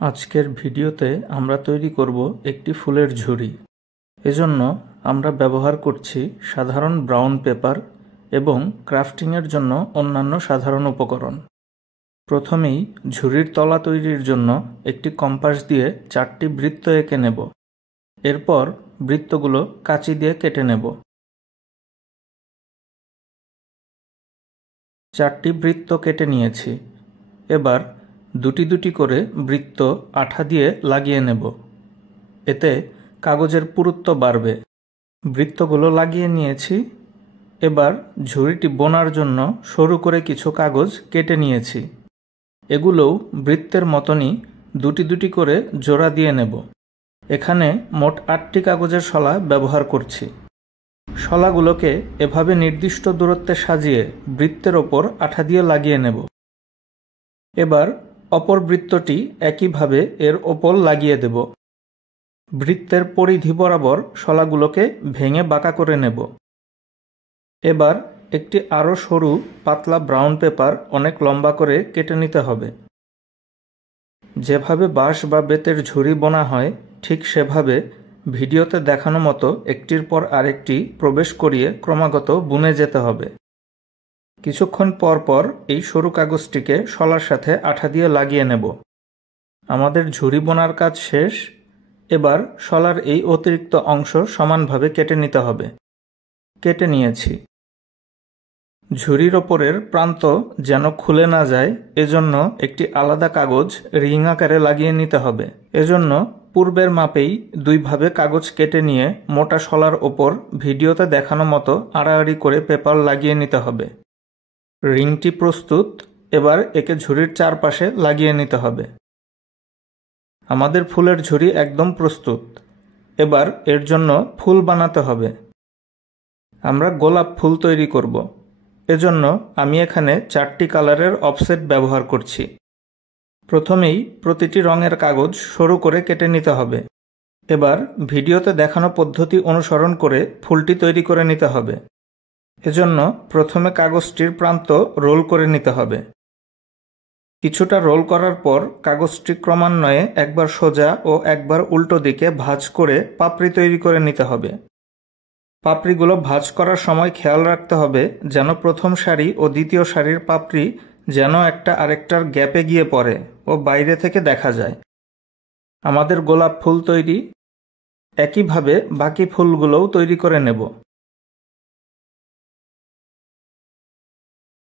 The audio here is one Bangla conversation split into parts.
আজকের ভিডিওতে আমরা তৈরি করব একটি ফুলের ঝুড়ি। এজন্য আমরা ব্যবহার করছি সাধারণ ব্রাউন পেপার এবং ক্রাফটিংয়ের জন্য অন্যান্য সাধারণ উপকরণ। প্রথমেই ঝুড়ির তলা তৈরির জন্য একটি কম্পাস দিয়ে 4টি বৃত্ত এঁকে নেব। এরপর বৃত্তগুলো কাঁচি দিয়ে কেটে নেব। 4টি বৃত্ত কেটে নিয়েছি। এবার দুটি দুটি করে বৃত্ত আঠা দিয়ে লাগিয়ে নেব। এতে কাগজের পুরুত্ব বাড়বে। বৃত্তগুলো লাগিয়ে নিয়েছি। এবার ঝুড়িটি বোনার জন্য সরু করে কিছু কাগজ কেটে নিয়েছি। এগুলোও বৃত্তের মতনই দুটি দুটি করে জোড়া দিয়ে নেব। এখানে মোট 8টি কাগজের শলা ব্যবহার করছি। শলাগুলোকে এভাবে নির্দিষ্ট দূরত্বে সাজিয়ে বৃত্তের ওপর আঠা দিয়ে লাগিয়ে নেব। এবার অপর বৃত্তটি একইভাবে এর ওপর লাগিয়ে দেব। বৃত্তের পরিধি বরাবর শলাগুলোকে ভেঙে বাঁকা করে নেব। এবার একটি আরও সরু পাতলা ব্রাউন পেপার অনেক লম্বা করে কেটে নিতে হবে। যেভাবে বাঁশ বা বেতের ঝুড়ি বোনা হয় ঠিক সেভাবে ভিডিওতে দেখানো মতো একটির পর আরেকটি প্রবেশ করিয়ে ক্রমাগত বুনে যেতে হবে। কিছুক্ষণ পর পর এই সরু কাগজটিকে শলার সাথে আঠা দিয়ে লাগিয়ে নেব। আমাদের ঝুড়ি বোনার কাজ শেষ। এবার শলার এই অতিরিক্ত অংশ সমানভাবে কেটে নিতে হবে। কেটে নিয়েছি। ঝুড়ির ওপরের প্রান্ত যেন খুলে না যায় এজন্য একটি আলাদা কাগজ রিং আকারে লাগিয়ে নিতে হবে। এজন্য পূর্বের মাপেই দুইভাবে কাগজ কেটে নিয়ে মোটা শলার ওপর ভিডিওতে দেখানো মতো আড়াআড়ি করে পেপার লাগিয়ে নিতে হবে। রিংটি প্রস্তুত। এবার একে ঝুড়ির চারপাশে লাগিয়ে নিতে হবে। আমাদের ফুলের ঝুড়ি একদম প্রস্তুত। এবার এর জন্য ফুল বানাতে হবে। আমরা গোলাপ ফুল তৈরি করব। এজন্য আমি এখানে 4টি কালারের অফসেট ব্যবহার করছি। প্রথমেই প্রতিটি রঙের কাগজ সরু করে কেটে নিতে হবে। এবার ভিডিওতে দেখানো পদ্ধতি অনুসরণ করে ফুলটি তৈরি করে নিতে হবে। এজন্য প্রথমে কাগজটির প্রান্ত রোল করে নিতে হবে। কিছুটা রোল করার পর কাগজটি ক্রমান্বয়ে একবার সোজা ও একবার উল্টো দিকে ভাঁজ করে পাপড়ি তৈরি করে নিতে হবে। পাপড়িগুলো ভাঁজ করার সময় খেয়াল রাখতে হবে যেন প্রথম সারি ও দ্বিতীয় সারির পাপড়ি যেন একটা আরেকটার গ্যাপে গিয়ে পড়ে ও বাইরে থেকে দেখা যায়। আমাদের গোলাপ ফুল তৈরি। একইভাবে বাকি ফুলগুলোও তৈরি করে নেব।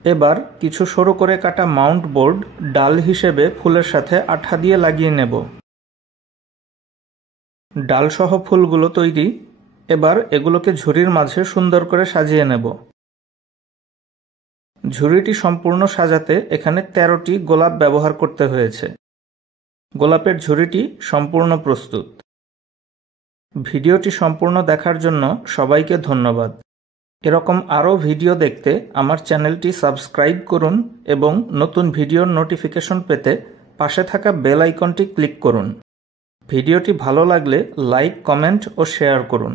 এবার কিছু সরু করে কাটা মাউন্ট বোর্ড ডাল হিসেবে ফুলের সাথে আঠা দিয়ে লাগিয়ে নেব। ডালসহ ফুলগুলো তৈরি। এবার এগুলোকে ঝুড়ির মাঝে সুন্দর করে সাজিয়ে নেব। ঝুড়িটি সম্পূর্ণ সাজাতে এখানে 13টি গোলাপ ব্যবহার করতে হয়েছে। গোলাপের ঝুড়িটি সম্পূর্ণ প্রস্তুত। ভিডিওটি সম্পূর্ণ দেখার জন্য সবাইকে ধন্যবাদ। এরকম আরও ভিডিও দেখতে আমার চ্যানেলটি সাবস্ক্রাইব করুন এবং নতুন ভিডিওর নোটিফিকেশন পেতে পাশে থাকা বেল আইকনটি ক্লিক করুন। ভিডিওটি ভালো লাগলে লাইক, কমেন্ট ও শেয়ার করুন।